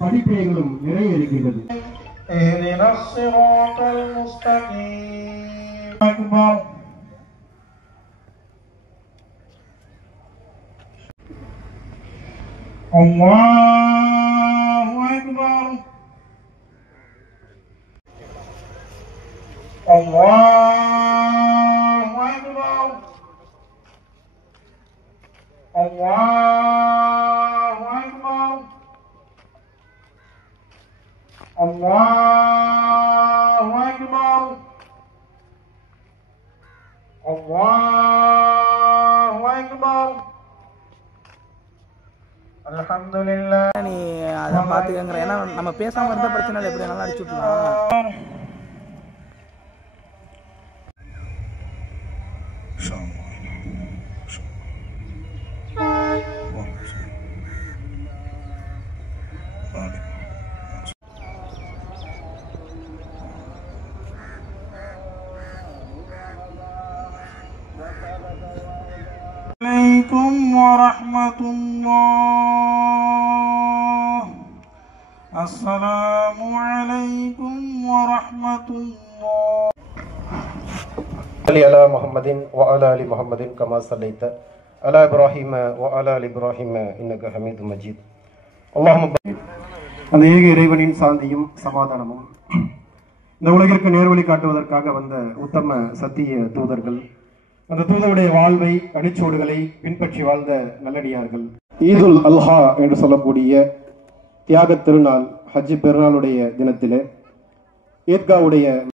படிப்பினைகளும் நிறைய இருக்கின்றது. اهدنا الصراط المستقيم. أكبر. الله أكبر. الله أكبر. الله أكبر. الله أكبر. الله أكبر. الحمد لله. நீ அதை பார்த்துக்கங்கிற, ஏன்னா நம்ம பேசாமல் இருந்தால் பிரச்சனை இல்லை, எப்படி நல்லா அடிச்சு விட்டுலாம். عليكم ورحمة الله. السلام عليكم ورحمة الله. صل على محمد وعلى آل محمد كما صليت على إبراهيم وعلى آل إبراهيم إنك حميد مجيد. اللهم அந்த ஏக இறைவனின் சாந்தியும் சமாதானமும் இந்த உலகிற்கு நேர்வழி காட்டுவதற்காக வந்த உத்தம சத்திய தூதர்கள், அந்த தூதருடைய வாழ்வை அடிச்சோடுகளை பின்பற்றி வாழ்ந்த நல்லடியார்கள், ஈதுல் அல்ஹா என்று சொல்லக்கூடிய தியாக திருநாள் ஹஜ் பெருநாளுடைய தினத்திலே ஈத்காவுடைய